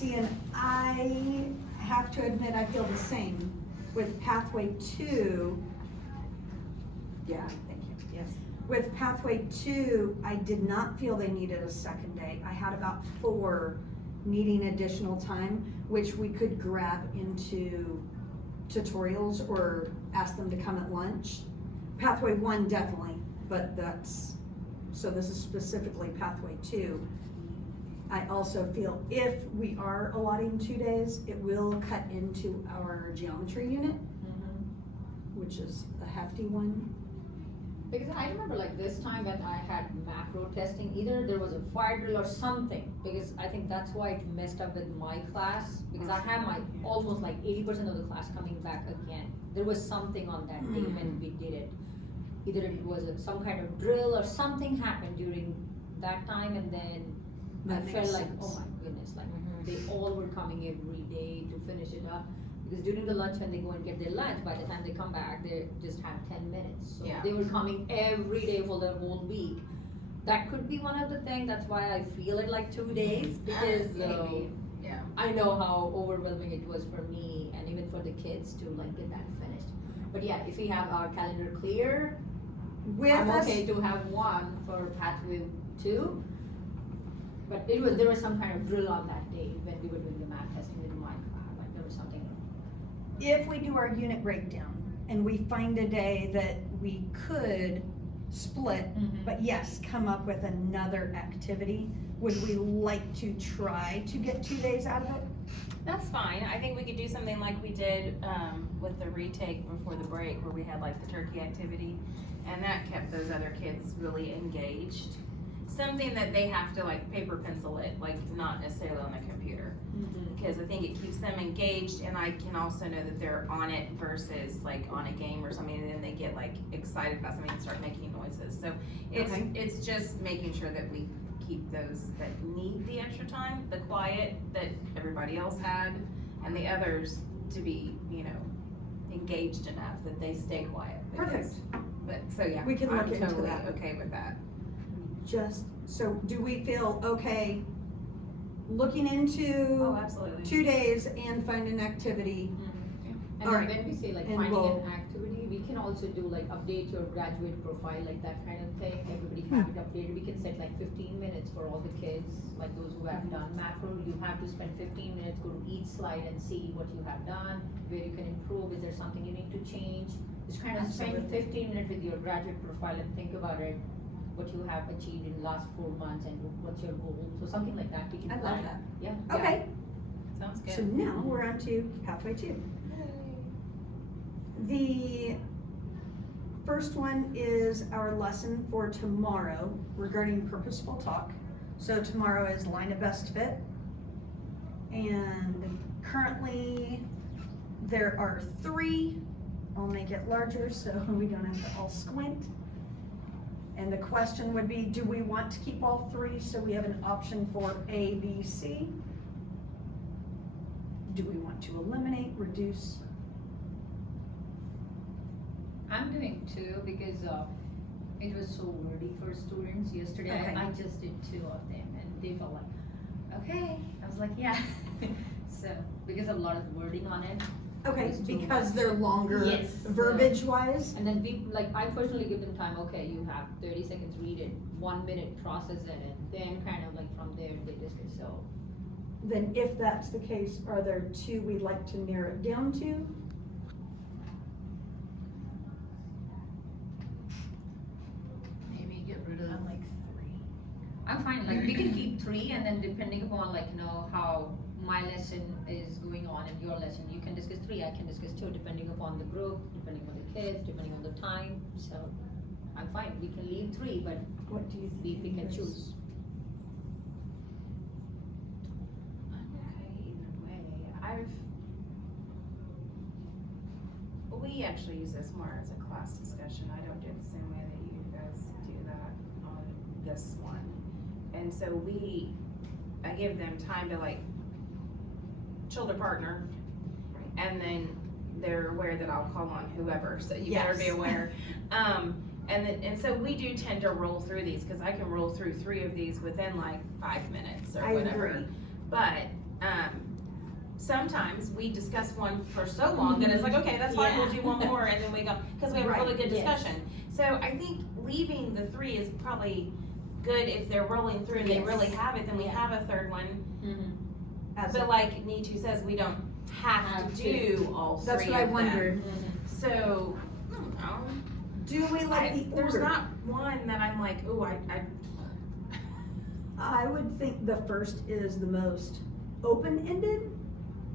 See, and I have to admit, I feel the same with Pathway 2. Yeah, thank you. Yes. With Pathway 2, I did not feel they needed a second day. I had about 4 needing additional time, which we could grab into tutorials or ask them to come at lunch. Pathway 1 definitely, but so this is specifically Pathway 2. I also feel if we are allotting 2 days, it will cut into our geometry unit, which is a hefty one. Because I remember like this time when I had macro testing, either there was a fire drill or something, because I think that's why it messed up with my class, because I had my almost like 80% of the class coming back again. There was something on that day when we did it. Either it was some kind of drill or something happened during that time, and then That I felt makes like, sense. oh my goodness, like they all were coming every day to finish it up. Because during the lunch, when they go and get their lunch, by the time they come back, they just have 10 minutes. So Yeah. they were coming every day for the whole week. That could be one of the things, that's why I feel it like 2 days, because Maybe. Yeah. I know how overwhelming it was for me and even for the kids to like get that finished. But yeah, if we have our calendar clear, With I'm us, okay to have one for Pathway 2. But there was some kind of drill on that day when we were doing the math testing with my class, like there was something. if we do our unit breakdown and we find a day that we could split, but yes, come up with another activity, would we like to try to get 2 days out of it? That's fine. I think we could do something like we did with the retake before the break, where we had like the turkey activity, and that kept those other kids really engaged. Something that they have to like paper pencil it, like not necessarily on the computer, because I think it keeps them engaged, and I can also know that they're on it versus like on a game or something, and then they get like excited about something and start making noises. So Okay. it's just making sure that we keep those that need the extra time, the quiet that everybody else had, and the others to be, engaged enough that they stay quiet. Perfect. But, so yeah, We can look I'm into totally that. okay with that. So do we feel okay looking into Oh, absolutely. 2 days and find an activity? And Alright. when we say like And finding we'll- an activity, we can also do like update your graduate profile, like that kind of thing. Everybody have it updated. We can set like 15 minutes for all the kids, like those who have done macro. You have to spend 15 minutes, go to each slide and see what you have done, where you can improve. Is there something you need to change? Just kind of spend Absolutely. 15 minutes with your graduate profile and think about it, what you have achieved in the last 4 months and what's your goal. So something like that we can I love plan. that. Yeah. Okay, Sounds so good. now we're on to Pathway 2. The first one is our lesson for tomorrow regarding purposeful talk. So tomorrow is line of best fit. And currently there are 3. I'll make it larger so we don't have to all squint. And the question would be, do we want to keep all 3 so we have an option for A, B, C? Do we want to eliminate, reduce? I'm doing 2 because it was so wordy for students yesterday. Okay. I just did 2 of them and they felt like, okay. I was like, yeah. So, because of a lot of wording on it. Okay, It's too because much. they're longer Yes. verbiage wise? And then I personally give them time, okay, you have 30 seconds, read it, 1 minute, process it, and then kind of like from there, they just get so. Then if that's the case, are there 2 we'd like to narrow it down to? Maybe get rid of like 3. I'm fine, like we can keep 3 and then depending upon like, how my lesson is going on and your lesson, you can discuss 3, I can discuss 2, depending upon the group, depending on the kids, depending on the time, so I'm fine, we can leave 3, but What do you think? we can is- choose. I'm okay either way. We actually use this more as a class discussion. I don't do it the same way that you guys do that on this one. And so I give them time to like chill their partner, and then they're aware that I'll call on whoever, so you better be Yes. aware. And so we do tend to roll through these, cause I can roll through 3 of these within like 5 minutes or I whatever. agree. But, sometimes we discuss one for so long that it's like, okay, that's fine, we'll do one more, and then we go, cause we have a really good Yes. discussion. So I think leaving the 3 is probably good if they're rolling through and they Yes. really have it, then we Yeah. have a third one. As But like Nitu says, we don't have Have to to. do all 3 That's what I of them. wondered. So, I don't know. Do we like the There's order? not one that I'm like, ooh, I would think the first is the most open-ended.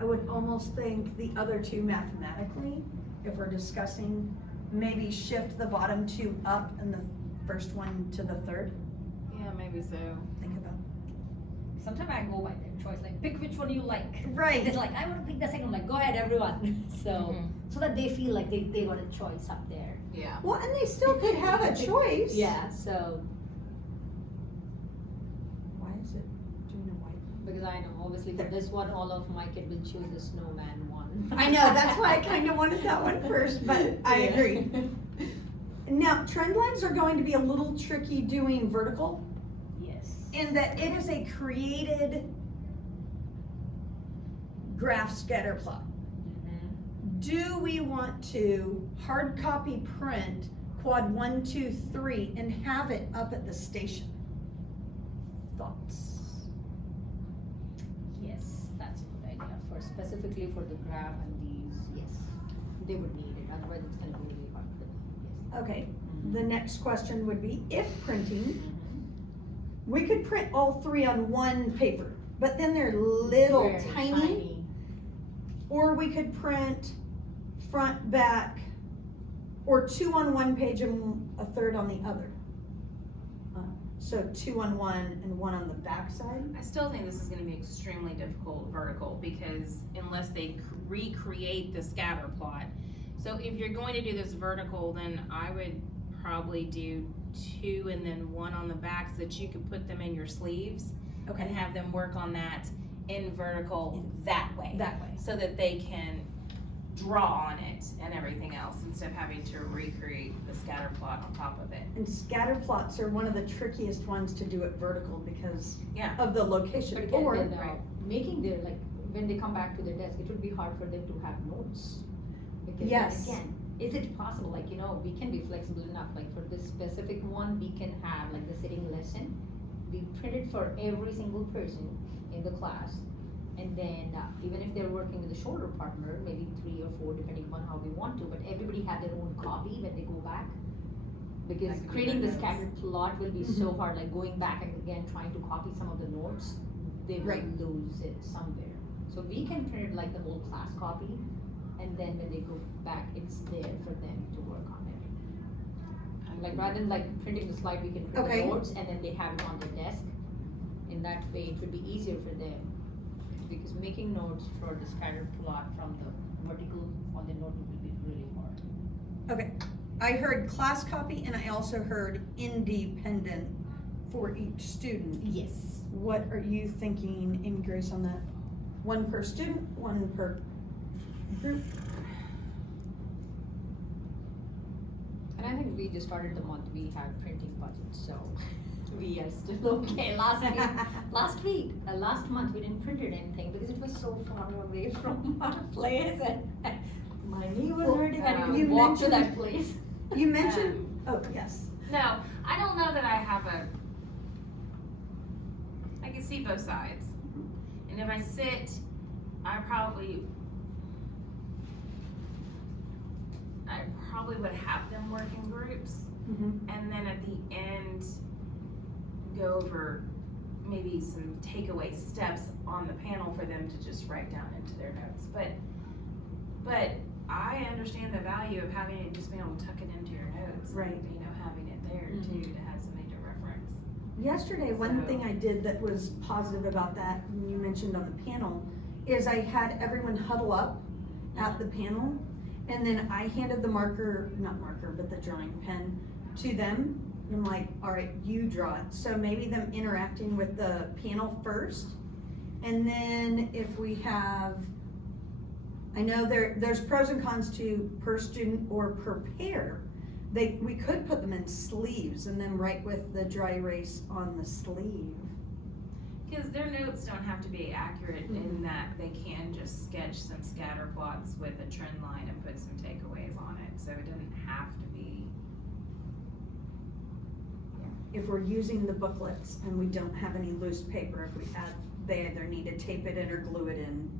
I would almost think the other 2 mathematically, if we're discussing, maybe shift the bottom 2 up and the first one to the third. yeah, maybe so. Think about. Sometimes I go by their choice, like pick which one you like. Right. It's like, I want to pick the second, I'm like, go ahead, everyone. So, so that they feel like they got a choice up there. Yeah. Well, and they still could have a choice. Yeah, so, Why is it doing a white? because I know, obviously for this one, all of my kid will choose the snowman one. I know, that's why I kind of wanted that one first, but I Yeah. agree. Now, trend lines are going to be a little tricky doing vertical Yes. in that it is a created graph scatter plot. Mhm. Do we want to hard copy print quad 1, 2, 3 and have it up at the station? Thoughts? Yes, that's a good idea, for specifically for the graph and these, yes, they would need it, otherwise it's gonna be really hard for them, yes. Okay, the next question would be, if printing, Mhm. we could print all 3 on one paper, but then they're little Very tiny. Or we could print front, back, or 2 on one page and a third on the other. So 2 on one and 1 on the back side. I still think this is gonna be extremely difficult vertical, because unless they recreate the scatter plot. So if you're going to do this vertical, then I would probably do 2 and then 1 on the back, so that you could put them in your sleeves and have them work on that in vertical that way. That way. So that they can draw on it and everything else, instead of having to recreate the scatter plot on top of it. And scatter plots are one of the trickiest ones to do it vertical because Yeah. of the location. But again, Or, then, making their, like, when they come back to their desk, it would be hard for them to have notes. Because Yes. again, is it possible, like, you know, we can be flexible enough, like for this specific one, we can have like the sitting lesson. We print it for every single person in the class. And then, even if they're working with a shoulder partner, maybe 3 or 4, depending upon how we want to, but everybody have their own copy when they go back. Because That could be creating their the notes. scattered plot will be so hard, like going back and again, trying to copy some of the notes, they will Right. lose it somewhere. So we can print it like the whole class copy, and then when they go back, it's there for them to work on it. Like rather than like printing the slide, we can print Okay. the notes and then they have it on their desk. In that way, it would be easier for them. Because making notes for the scattered plot from the vertical on the note would be really hard. okay, I heard class copy and I also heard independent for each student. Yes. What are you thinking, Amy Grace, on that? 1 per student, 1 per group? And I think we just started the month, we had printing budget, so we are still okay. Last month, we didn't print anything because it was so far away from our place and my knee was Well, hurting, I you didn't walk to mentioned- that place. You mentioned, oh, yes. No, I don't know that I have I can see both sides. And if I sit, I probably would have them work in groups, Mhm. and then at the end, go over maybe some takeaway steps on the panel for them to just write down into their notes. But I understand the value of having it, just being able to tuck it into your notes. Right. You know, having it there too, to have something to reference. Yesterday, one So- thing I did that was positive about that, and you mentioned on the panel, is I had everyone huddle up at the panel, and then I handed the but the drawing pen to them. And I'm like, all right, you draw it. So maybe them interacting with the panel first, and then if we have, I know there's pros and cons to per student or per pair. We could put them in sleeves and then write with the dry erase on the sleeve. Because their notes don't have to be accurate in that they can just sketch some scatter plots with a trend line and put some takeaways on it, so it doesn't have to be. If we're using the booklets and we don't have any loose paper, if we add, they either need to tape it in or glue it in.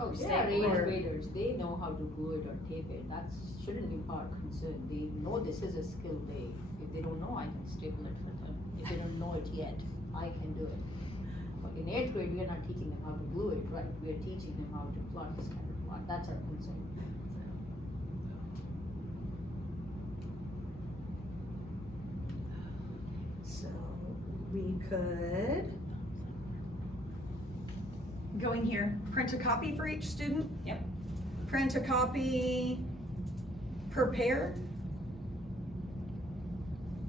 Oh, they Staple are eighth or- graders, they know how to glue it or tape it, that shouldn't be our concern, they know this is a skill, if they don't know, I can staple it for them, if they don't know it yet, I can do it. But in eighth grade, we are not teaching them how to glue it, right, we are teaching them how to plot the scatter plot, that's our concern. So we could go in here, print a copy for each student. Yep. Print a copy per pair.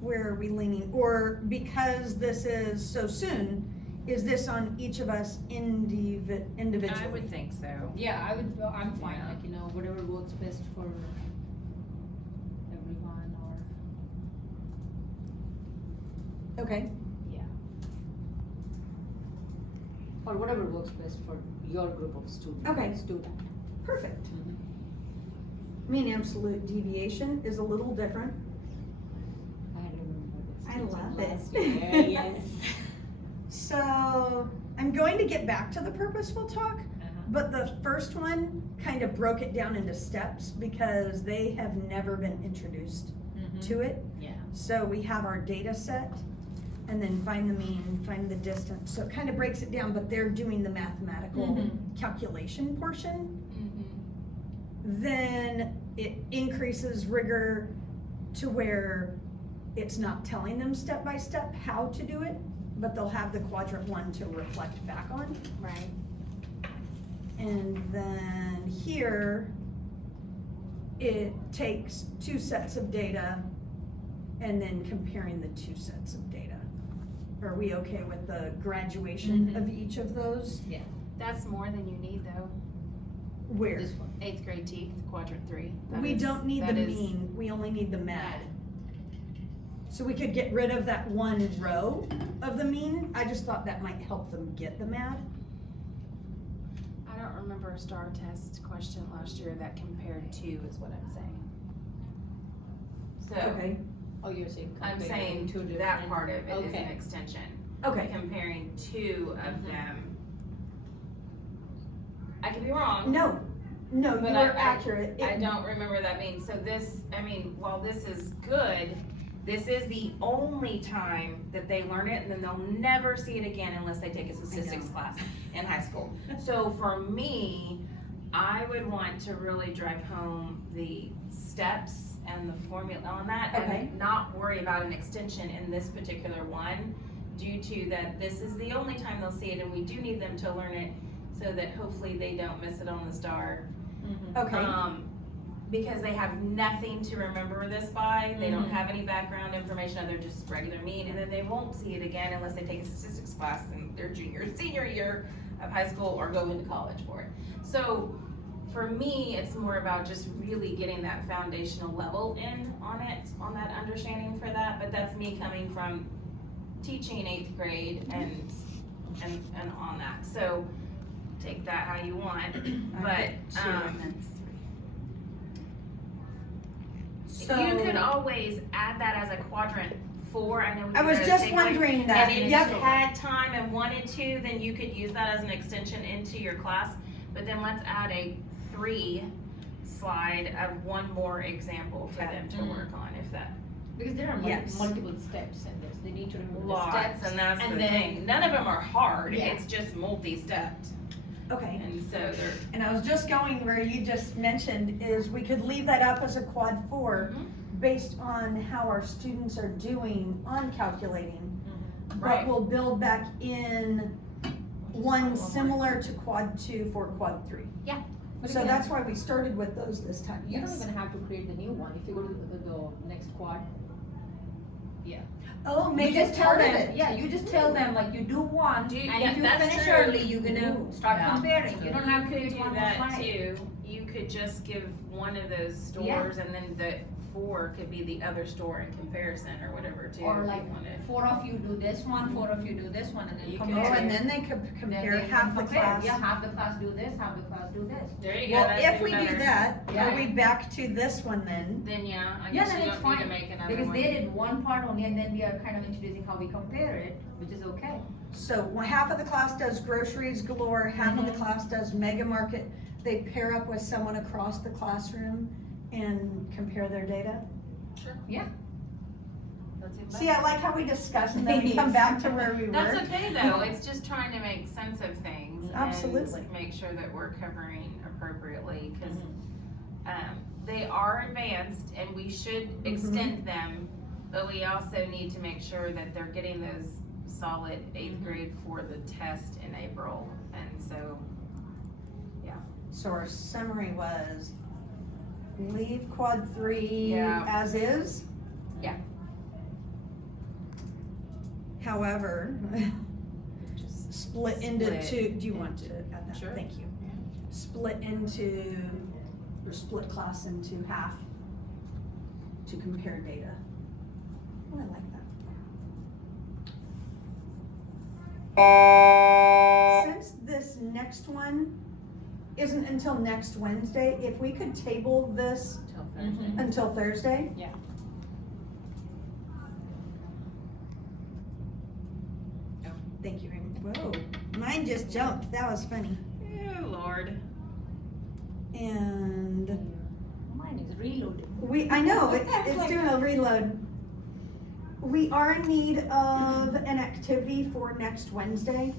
Where are we leaning? Or because this is so soon, is this on each of us individually? I would think so. Yeah, I'm fine, Yeah. like, you know, whatever works best for everyone, or, Okay, yeah. Or whatever works best for your group of students, Okay. let's do that. perfect. Mean absolute deviation is a little different. I remember this. I love last it. year, yes. So I'm going to get back to the purposeful talk, but the first one kind of broke it down into steps because they have never been introduced to it. Yeah. So we have our data set and then find the mean, find the distance. So it kind of breaks it down, but they're doing the mathematical calculation portion. Then it increases rigor to where it's not telling them step by step how to do it, but they'll have the quadrant 1 to reflect back on. Right. And then here, it takes 2 sets of data and then comparing the 2 sets of data. Are we okay with the graduation of each of those? That's more than you need though. Where? This one. 8th grade teeth, quadrant 3. That We is- don't need the that is- mean, we only need the mad. So we could get rid of that 1 row of the mean. I just thought that might help them get the mad. I don't remember a STAR test question last year that compared to, is what I'm saying. So, Okay, Oh, you're saying I'm comparing saying two different. that part of it is an Okay. extension. okay. Comparing 2 of them. I could be wrong. No, you But are I- accurate. I don't remember that being, so this, I mean, while this is good, this is the only time that they learn it, and then they'll never see it again unless they take a statistics class in high school. So for me, I would want to really drive home the steps and the formula on that, Okay. and not worry about an extension in this particular one, due to that this is the only time they'll see it, and we do need them to learn it, so that hopefully they don't miss it on the STAR. Okay, Because they have nothing to remember this by, they don't have any background information other just regular mean, and then they won't see it again unless they take a statistics class in their junior, senior year of high school or go into college for it. So for me, it's more about just really getting that foundational level in on it, on that understanding for that, but that's me coming from teaching 8th grade and on that, so take that how you want, but, so. you could always add that as a quadrant 4, I know. we I was were just take, like, wondering that, And if yep. you had time and wanted to, then you could use that as an extension into your class, but then let's add a 3 slide of one more example for them to work on, if that. Because there are Yes. multiple steps in this, they need to remember the Lots, steps. and that's and the then- thing, none of them are hard, Yeah. it's just multi-stepped, Okay, and so they're. and I was just going where you just mentioned is we could leave that up as a quad 4 based on how our students are doing on calculating. But Right. we'll build back in one similar to quad 2 for quad 3. But So again, that's why we started with those this time, you don't yes. even have to create the new one, if you go to the next quad. Oh, You make just it tell part of them, it. yeah, you just tell them, like, you do one, Do you- and yeah, if you that's finish true. early, you're gonna start Yeah. comparing, you don't have to You could create do one more that slide. too, you could just give one of those stores and then the 4 could be the other store in comparison or whatever too, Or if like you wanted. 4 of you do this one, 4 of you do this one, and then You come could Oh, over. and then they could Then compare they half can the compare. class. Yeah, half the class do this, half the class do this. There you go, Well, that's if even we do better. that, are Yeah. we back to this one then? Then yeah, I Yeah, guess then you it's don't need to fine, make another because one. they did one part only, and then we are kind of introducing how we compare it, which is okay. So half of the class does groceries galore, half of the Mhm. class does mega market. They pair up with someone across the classroom and compare their data. Sure. Yeah. That's even See, better. I like how we discuss and then we come back to where we were. That's okay though, it's just trying to make sense of things. Absolutely. And make sure that we're covering appropriately, cause, they are advanced and we should extend them, but we also need to make sure that they're getting those solid 8th grade for the test in April, and so, So our summary was leave quad 3 Yeah. as is. Yeah. However, just split into split two, do you want to add that? Sure. Thank you. Split into, or split class into half to compare data. Oh, I like that. Since this next one isn't until next Wednesday, if we could table this Till Thursday. until Thursday? Yeah. Oh, thank you, Amy. Whoa, mine just jumped. That was funny. Oh, Lord. And Mine is reloaded. I know, it's like- doing a reload. We are in need of an activity for next Wednesday.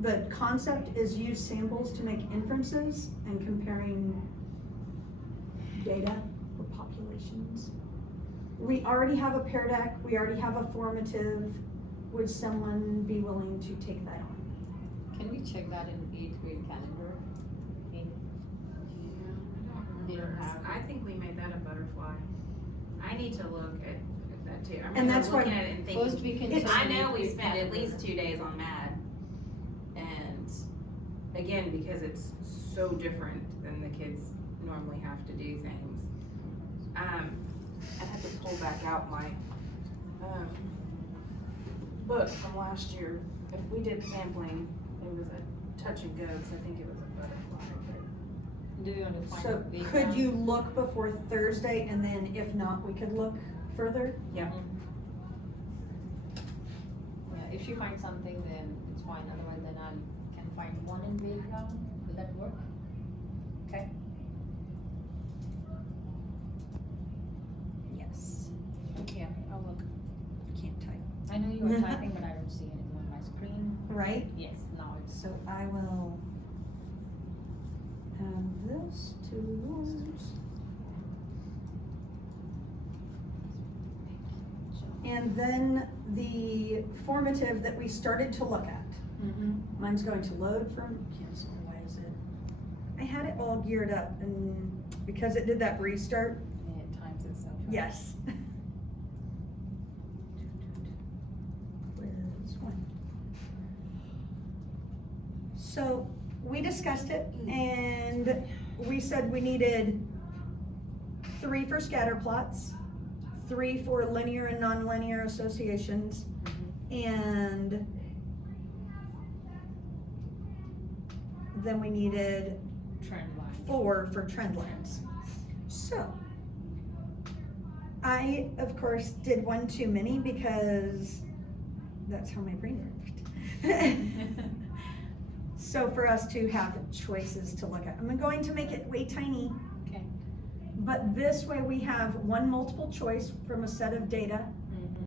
The concept is use samples to make inferences and comparing data or populations. We already have a pear deck, we already have a formative. Would someone be willing to take that on? Can we check that in 8th grade calendar? They don't have I think we made that a butterfly. I need to look at that too. I And remember that's why- looking at it and First thinking, we can. I check know in we 8th spent at calendar. least 2 days on MAD. And again, because it's so different than the kids normally have to do things. I had to pull back out my, book from last year. If we did sampling, it was a touch and go, cause I think it was a butterfly, but. Do you want to find? So the could data? you look before Thursday and then if not, we could look further? Yeah, if you find something, then it's fine, otherwise then I can find one in Bayground, will that work? Okay. Yes. Yeah, I'll look. Can't type. I know you are typing, but I don't see anything on my screen. Right? Yes, now it's. So I will add this to yours. And then the formative that we started to look at. Mine's going to load from cancel. Why is it? I had it all geared up and because it did that restart. And it times itself. out. Yes. Quiz 1. So we discussed it and we said we needed 3 for scatter plots, 3 for linear and nonlinear associations, and then we needed Trend line. 4 for trend lines. So, I, of course, did one too many because that's how my brain worked. So for us to have choices to look at, I'm going to make it way tiny. Okay. But this way we have one multiple choice from a set of data